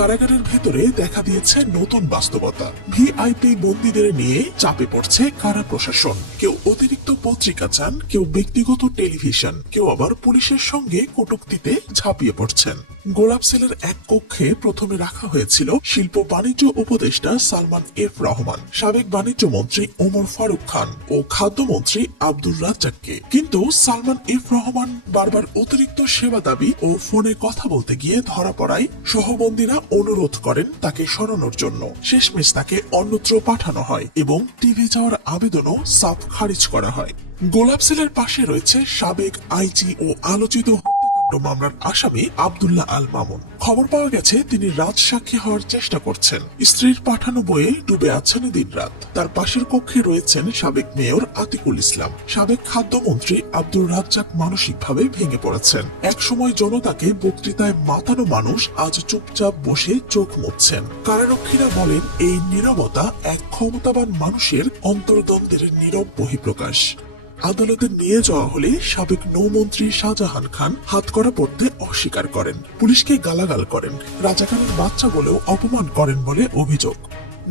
কারাগারের ভেতরে দেখা দিয়েছে নতুন বাস্তবতা। ভিআইপি বন্দীদের নিয়ে চাপে পড়ছে কারা প্রশাসন। কেউ অতিরিক্ত পত্রিকা চান, কেউ ব্যক্তিগত টেলিভিশন, কেউ আবার পুলিশের সঙ্গে কটূক্তিতে ঝাঁপিয়ে পড়ছেন। গোলাপ সেলের এক কক্ষে প্রথমে রাখা হয়েছিল শিল্প বাণিজ্য উপদেষ্টা সালমান এফ রহমান, সাবেক বাণিজ্য মন্ত্রী ওমর ফারুক খান ও খাদ্যমন্ত্রী আব্দুর রাজ্জাককে। কিন্তু সালমান এফ রহমান বারবার অতিরিক্ত সেবা দাবি ও ফোনে কথা বলতে গিয়ে ধরা পড়ায় সহবন্দীরা অনুরোধ করেন তাকে সরানোর জন্য। শেষমেশ তাকে অন্যত্র পাঠানো হয় এবং টিভি যাওয়ার আবেদনও সাফ খারিজ করা হয়। গোলাপ সেলের পাশে রয়েছে সাবেক আইজি ও আলোচিত মামলার আসামি আব্দুল্লাহ আল মামুন। খবর পাওয়া গেছে তিনি রাজসাক্ষী হওয়ার চেষ্টা করছেন। স্ত্রীর পাঠানো বইয়ে ডুবে আছেন দিনরাত। তার পাশের কক্ষে রয়েছেন সাবেক মেয়র আতিকুল ইসলাম। সাবেক খাদ্যমন্ত্রী আব্দুর রাজ্জাক মানসিকভাবে ভেঙে পড়েছেন। একসময় জনতাকে বক্তৃতায় মাতানো মানুষ আজ চুপচাপ বসে চোখ মুছছেন। কারারক্ষীরা বলেন এই নীরবতা এক ক্ষমতাবান মানুষের অন্তর্দ্বন্দ্বের নীরব বহিঃপ্রকাশ। আদালতে নিয়ে যাওয়া হলে সাবেক নৌমন্ত্রী শাহজাহান খান হাতকড়া পড়তে অস্বীকার করেন, পুলিশকে গালাগাল করেন, রাজাকারের বাচ্চা বলেও অপমান করেন বলে অভিযোগ।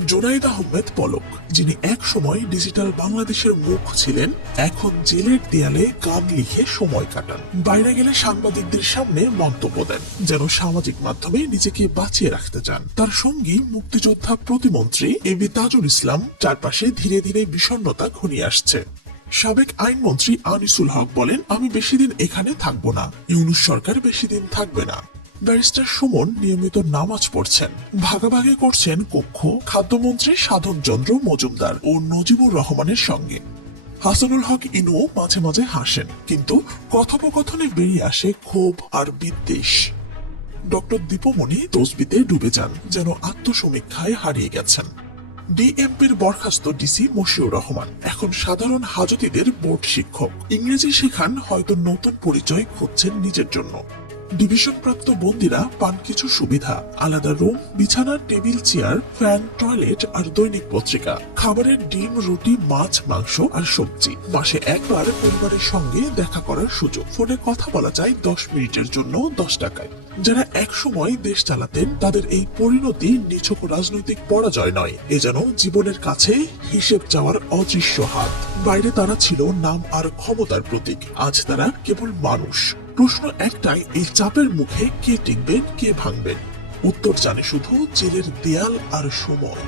জুনাইদ আহমেদ পলক, যিনি এক সময় ডিজিটাল বাংলাদেশের মুখ ছিলেন, এখন জেলের দেয়ালে গান লিখে সময় কাটান। বাইরে গেলে সাংবাদিকদের সামনে মন্তব্য দেন, যেন সামাজিক মাধ্যমে নিজেকে বাঁচিয়ে রাখতে চান। তার সঙ্গী মুক্তিযোদ্ধা প্রতিমন্ত্রী এবি তাজুল ইসলাম। চারপাশে ধীরে ধীরে বিষণ্ণতা ঘনিয়ে আসছে। সাবেক আইনমন্ত্রী আনিসুল হক বলেন, আমি বেশি দিন এখানে থাকবো না, ইউনূস সরকার বেশি দিন থাকবে না। ব্যারিস্টার সুমন নিয়মিত নামাজ পড়ছেন, ভাগাভাগি করছেন কক্ষ খাদ্যমন্ত্রী সাধন চন্দ্র মজুমদার ও নজিবুর রহমানের সঙ্গে। হাসানুল হক ইনু মাঝে মাঝে হাসেন, কিন্তু কথোপকথনে বেরিয়ে আসে ক্ষোভ আর বিদ্বেষ। ডক্টর দীপমণি তসবিতে ডুবে যান, যেন আত্মসমীক্ষায় হারিয়ে গেছেন। ডিএমপির বরখাস্ত ডিসি মশিউর রহমান এখন সাধারণ হাজতীদের বোর্ড শিক্ষক। ইংরেজি শেখান, হয়তো নতুন পরিচয় খুঁজছেন নিজের জন্য। ডিভিশন প্রাপ্ত বন্দীরা পান কিছু সুবিধা, আলাদা রুম, বিছানা, টেবিল, চেয়ার, ফ্যান, টয়লেট আর দৈনিক পত্রিকা। খাবারের ডিম, রুটি, মাছ, মাংস আর সবজি। মাসে একবার পরিবারের সঙ্গে দেখা করার সুযোগ। ফোনে কথা বলা যায় 10 মিনিটের জন্য 10 টাকায়। যারা একসময় দেশ চালাতেন তাদের এই পরিণতি নিছক রাজনৈতিক পরাজয় নয়, এ যেন জীবনের কাছে হিসেব চাওয়ার অদৃশ্য হাত। বাইরে তারা ছিল নাম আর ক্ষমতার প্রতীক, আজ তারা কেবল মানুষ। প্রশ্ন একটাই, এই চাপের মুখে কে টিকবেন, কে ভাঙবেন? উত্তর জানে শুধু জেলের দেয়াল আর সময়।